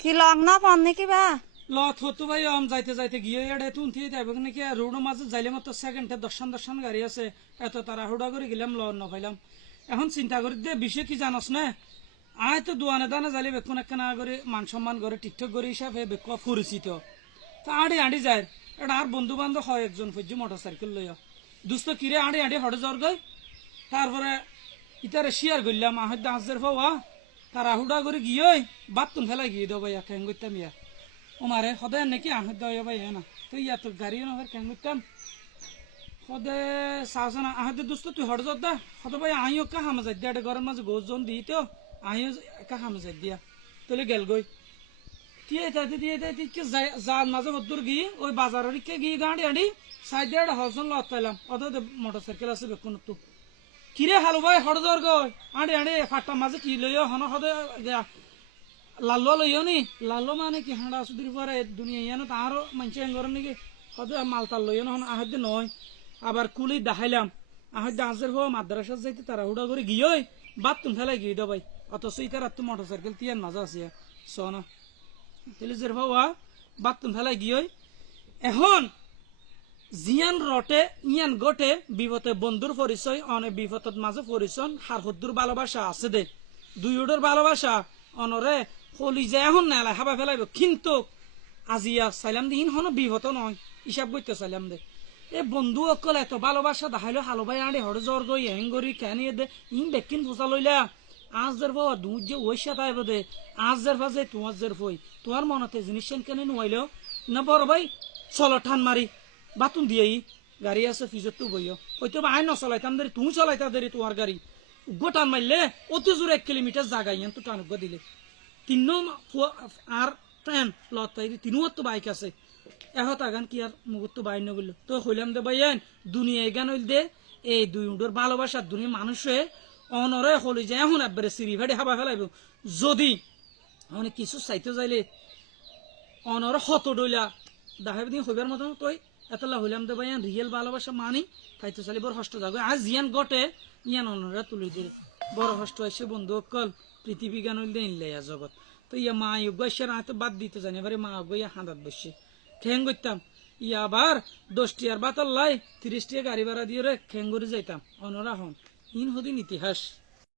কি লং না পন নাকি বা লত হতো ভাই যাইতে যাইতে গিয়ে এড়ে তুন থিয়ে যাবে নাকি রোডের মাঝে যাইলে মতো সেকেন্ডে দর্শন গাড়ি আছে এত তাড়াহুড়া করে গেলাম ল নপাইলাম এখন চিন্তা করি দে বিষয় কি জানস না আয় তো দোয়ানে দানে যাইলে বেক্ষণ একখানা করে মান সম্মান করে টিকটক করে হিসাবে বেক্ষ পরিচিত তা আড়ি যায় এটা আর বন্ধু বান্ধব হয় একজন ফজ্জু মোটর সাইকেল লইয়া দুস্থ কিরে আড়ি হটে যাওয়ার গই তারপরে ইতারে শিয়ার করলাম আহ দাঁচের পাওয়া তাড়াহুড়া করে গিয়ে বাথরুম ফেলাই গিয়ে দেবো ভাইয়া খেং করতাম ইয়া ও মারে সদায় নাকি আহ দেওয়া ভাই না তো ইয়া তোর গাড়িও না খেং করতাম সদে চাওছ না আহতে দোস্ত তুই হট যাত দা সদ ভাই আহিও কা হামে যাই দিয়া ঘরের মাঝে গোজ জন দিই তো আহিও একা হামে যাই দিয়া তোলে গেল গই দিয়ে কি যার মাঝে হদ্দুর গিয়ে ওই বাজারের কে গিয়ে গাড়ি আড়ি সাইড দিয়ে হজন লত পাইলাম অত মোটর সাইকেল আছে বেকুন তো কিরে হালো ভাই হট যাওয়ার গই আড়ি ফাটটা মাঝে কি লইও হন সদে লাল্লো লইও নি লাল্লো মানে কি হাঁড়া সুদির পরে দুনিয়া ইয়ানো তাহারও মানুষ করেন নাকি সদে মালতাল লইও না আহতে নয় আবার কুলি দেখাইলাম আহতে আজের হো মাদ্রাসা যাইতে তারা হুড়া করে গিয়ে বাথরুম ফেলাই গিয়ে দাও ভাই অথচ ইতার তো মোটর সাইকেল তিয়ান মাঝে আছে সনা তেলে যে ভাবা বাথরুম ফেলাই গিয়ে এখন জিয়ান রটে ইয়ান গটে বিপদে বন্ধুর পরিচয় অনেক বিপদের মাঝে পরিচয় হার হদ্দুর ভালোবাসা আছে দে দুই ওটার ভালোবাসা অনরে হলি যে এখন নেলা হাবা ফেলাইব কিন্তু আজিয়া চাইলাম দে ইন হন বিপদ নয় হিসাব করতে চাইলাম দে এ বন্ধু অকল এত ভালোবাসা দেখাইলো হালো ভাই আড়ে হরে জ্বর গই হেঙ্গরি খেয়ে দে ইন বেকিন পোষা লইলা আজ দের বাবা দু যে ওই সাথে আইব দে আজ দের ভাজে তোমার দের ফই তোমার মনতে জিনিস কেন নুয়াইলো না বড় ভাই চলো ঠান মারি বাতুন দিয়েই গাড়ি আছে ফিজত তো বইও হয়তো আই নচলাইতাম দেরি তুমি চলাইতা দেরি তোমার গাড়ি গোটান মারলে অতি জোরে 1 কিলোমিটার জায়গা ইয়ান তো টানুক দিলে তিন আর ট্রেন লত তিনও তো বাইক আছে এহত আগান কি আর মুগুর তো বাইর নগল তো হইলাম দে ভাইয়ান দুনিয়া গান হইল দে এই দুই উডোর ভালোবাসার দুনিয়া মানুষে অনরে হলি যে এখন একবারে সিঁড়ি ভাড়ি হাবা ফেলাইব যদি অনেক কিছু চাইতে যাইলে অনর হত ডইলা দেখাই দিন হইবার মতো তই এতলা হইলাম দে ভাইয়ান রিয়েল ভালোবাসা মানি খাইতে চাইলে বড় কষ্ট যাবে আজ জিয়ান গটে ইয়ান অনরা তুলি দিলে বড় কষ্ট হয়েছে বন্ধু অকল পৃথিবী গান হইল দে ইনলাইয়া জগৎ তো ইয়া মা ইউগাইসার আয়তো বাদ দিতে জানি এবারে মা গইয়া হাঁদাত বসছে ঠেং করতাম ইয়া আবার 10 টিয়ার বাতল লাই 30 টিয়া গাড়ি ভাড়া দিয়ে রে ঠেং করে যাইতাম অনরা হন ইন হদিন ইতিহাস।